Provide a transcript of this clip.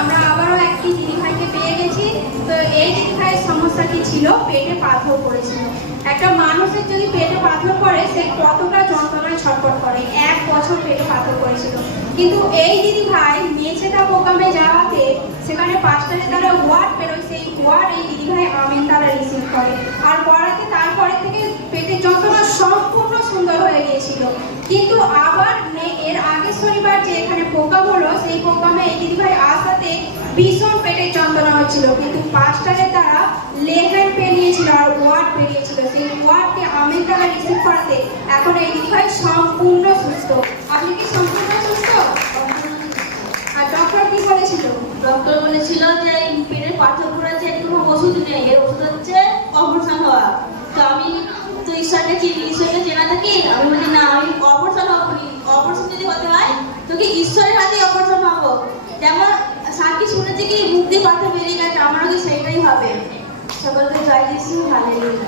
আমরা আবারও একটি দিদিভাইকে পেয়ে গেছি। তো এই দিদিভাইয়ের সমস্যাটি ছিল? পেটে পাথর পড়েছিল। একটা মানুষের যদি পেটে পাথর পড়ে, সে কতটা যন্ত্রণায় ছটফট করে? এক বছর পেটে পাথর পড়েছিল। কিন্তু এই দিদিভাই মেছেদা প্রোগ্রামে যাওয়াতে সেখানে পাঁচটারে তারা ওয়ার্ড বেরোয়। সেই ওয়ার্ড এই দিদিভাই আমিন তারা রিসিভ করে। আর পড়াতে তারপরে থেকে পেটের যন্ত্রণা সম্পূর্ণ সুন্দর হয়ে গিয়েছিল। কিন্তু আবার এর আগের শনিবার যে এখানে প্রোগ্রাম হলো, সেই প্রোগ্রামে এই দিদিভাই ভীষণ পেটে যন্ত্রণা হচ্ছিল কিন্তু পাঁচটারে তারা লেহেন পেরিয়েছিল আর ওয়ার্ড পেরিয়েছিল। সেই ওয়ার্ডকে আমিন তারা রিসিভ করাতে এখন এই দিদিভাই সম্পূর্ণ সুস্থ। আপনি কি সম্পূর্ণ সুস্থ? আর ডক্টর কি বলেছিল? ডক্টর বলেছিল যে পেটের পাথর পড়েছে একটু ওষুধ নেই, এর ওষুধ হচ্ছে অপারেশন হওয়া। তো আমি তো ঈশ্বরকে চিনি, ঈশ্বরকে চেনা থাকি, আমি বলি, না, আমি অপারেশন হব অপারেশন যদি হতে হয়, তোকে ঈশ্বরের হাতে অপারেশন হব। যেমন সাক্ষী শুনেছি কি মুক্তি দিয়ে বেরিয়ে গেছে, আমারও কি সেইটাই হবে। সকলকে জয় দিচ্ছি হালেলুয়া।